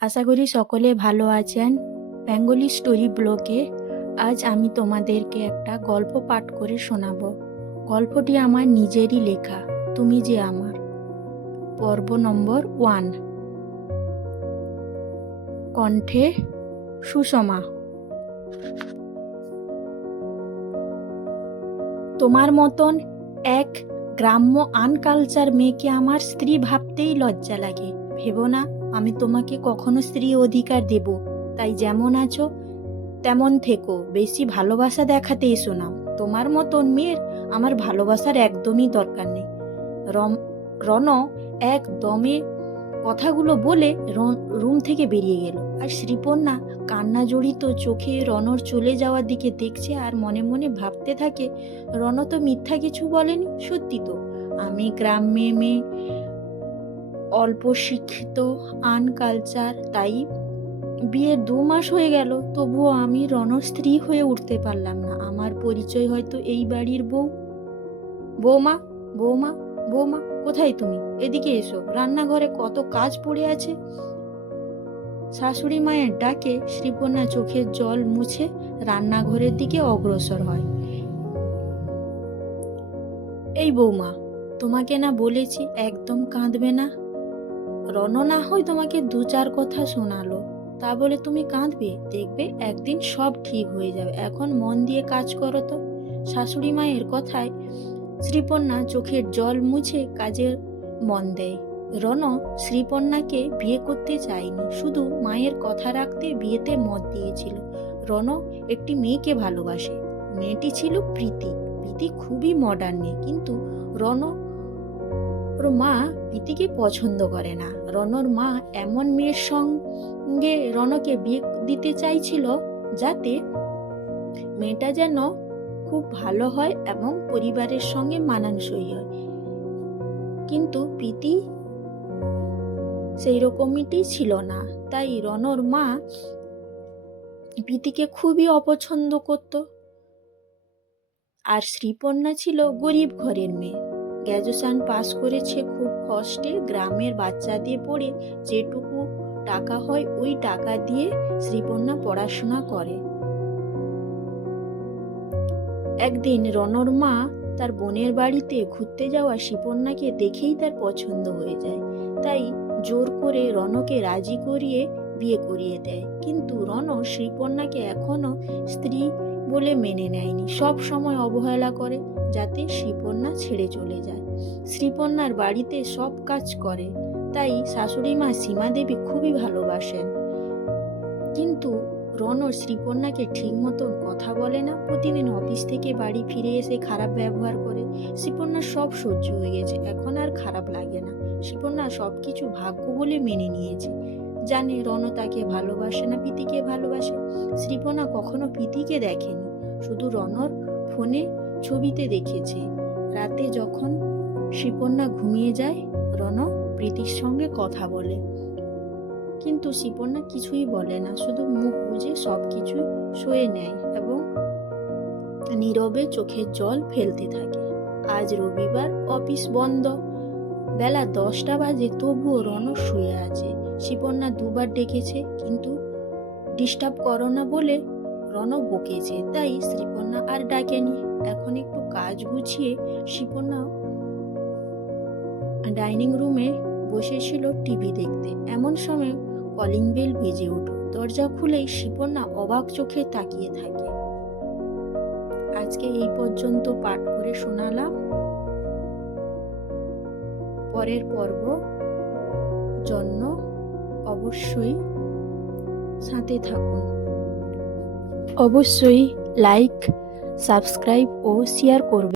আশা করি সকলে ভালো আছেন। বেঙ্গলি স্টোরি ব্লগে আজ আমি তোমাদেরকে একটা গল্প পাঠ করে শোনাবো। গল্পটি আমার নিজেরই লেখা, তুমি যে আমার। পর্ব নম্বর 1। কণ্ঠে সুষমা। তোমার মতন এক গ্রাম্য আনকালচার মেয়েকে আমার স্ত্রী ভাবতেই লজ্জা লাগে। ভেবো না আমি তোমাকে কখনো স্ত্রী অধিকার দেব। তাই যেমন আছো তেমন থেকো, বেশি ভালোবাসা দেখাতে এসো না। তোমার মতন মেয়ের আমার ভালোবাসার একদমই দরকার নেই। রণ একদমে কথাগুলো বলে রুম থেকে বেরিয়ে গেল। আর শ্রীপর্ণা কান্না জড়িত চোখে রণর চলে যাওয়ার দিকে দেখছে আর মনে মনে ভাবতে থাকে, রণ তো মিথ্যা কিছু বলেনি, সত্যি তো আমি গ্রামে মেয়ে, অল্প শিক্ষিত, আনকালচার, তাই বিয়ের 2 মাস হয়ে গেল, তবুও আমি রণর স্ত্রী হয়ে উঠতে পারলাম না। আমার পরিচয় হয়তো এই বাড়ির বউ। বৌমা, বৌমা, বৌমা, কোথায় তুমি? এদিকে এসো, রান্নাঘরে কত কাজ পড়ে আছে। শাশুড়ি মায়ের ডাকে শ্রীপর্ণা চোখের জল মুছে রান্নাঘরের দিকে অগ্রসর হয়। এই বৌমা, তোমাকে না বলেছি একদম কাঁদবে না? রণ না হয় তোমাকে 2-4 কথা শোনালো, তা বলে তুমি কাঁদবে? দেখবে একদিন সব ঠিক হয়ে যাবে। এখন মন দিয়ে কাজ করো তো। শাশুড়ি মায়ের কথায় শ্রীপর্ণা চোখের জল মুছে কাজে মন দেয়। রণ শ্রীপর্ণাকে বিয়ে করতে চায়নি, শুধু মায়ের কথা রাখতে বিয়েতে মত দিয়েছিল। রণ একটি মেয়েকে ভালোবাসে। মেয়েটি ছিল প্রীতি। প্রীতি খুবই মডার্ন মেয়ে, কিন্তু রণ ওর মা প্রীতিকে পছন্দ করে না। রণর মা এমন মেয়ের সঙ্গে রণকে বিয়ে দিতে চাইছিল যাতে মেয়েটা যেন খুব ভালো হয় এবং পরিবারের সঙ্গে মানানসই হয়। কিন্তু প্রীতি সেই রকমই ছিল না। তাই রণর মা প্রীতিকে খুবই অপছন্দ করত। আর শ্রীপর্ণা ছিল গরিব ঘরের মেয়ে। গ্র্যাজুয়েশন পাস করেছে খুব কষ্টে, গ্রামের বাচ্চা দিয়ে পড়ে যেটুকু টাকা হয় ওই টাকা দিয়ে শ্রীপর্ণা পড়াশোনা করে। একদিন রণর মা তার বোনের বাড়িতে ঘুরতে যাওয়া শ্রীপর্ণাকে দেখেই তার পছন্দ হয়ে যায়। তাই জোর করে রণকে রাজি করিয়ে বিয়ে করিয়ে দেয়। কিন্তু রণ শ্রীপর্ণাকে এখনো স্ত্রী বলে মেনে নেয়নি, সব সময় অবহেলা করে যাতে শ্রীপর্ণা ছেড়ে চলে যায়। শ্রীপর্ণার বাড়িতে সব কাজ করে, তাই শাশুড়ি মা সীমা দেবী খুবই ভালোবাসেন। কিন্তু রণ শ্রীপর্ণাকে ঠিক মতন কথা বলে না, প্রতিদিন অফিস থেকে বাড়ি ফিরে এসে খারাপ ব্যবহার করে। শ্রীপর্ণার সব সহ্য হয়ে গেছে, এখন আর খারাপ লাগে না। শ্রীপর্ণা সবকিছু ভাগ্য বলে মেনে নিয়েছে। জানে রণ তাকে ভালোবাসে না, প্রীতিকে ভালোবাসে। শ্রীপর্ণা কখনো প্রীতিকে দেখেনি, শুধু রণর ফোনে ছবিতে দেখেছে। রাতে যখন শ্রীপর্ণা ঘুমিয়ে যায়, রণ প্রীতির সঙ্গে কথা বলে, কিন্তু শ্রীপর্ণা কিছুই বলে না, শুধু মুখ বুজে সবকিছু সয়ে নেয় এবং নীরবে চোখের জল ফেলতে থাকে। আজ রবিবার, অফিস বন্ধ, বেলা 10টা বাজে, তবুও রণ শুয়ে আছে। শ্রীপর্ণা 2বার ডেকেছে, কিন্তু ডিস্টার্ব করো না বলে রণ বকেছে, তাই শ্রীপর্ণা আর ডাকেনি। এখন একটু কাজ গুছিয়ে শ্রীপর্ণা ডাইনিং রুমে বসেছিল টিভি দেখতে। এমন সময় কলিং বেল বেজে উঠল। দরজা খুলেই শ্রীপর্ণা অবাক চোখে তাকিয়ে থাকে। আজকে এই পর্যন্ত পাঠ করে শোনালাম। পরের পর্ব জন্য অবশ্যই সাথে থাকুন। অবশ্যই লাইক, সাবস্ক্রাইব ও শেয়ার করবেন।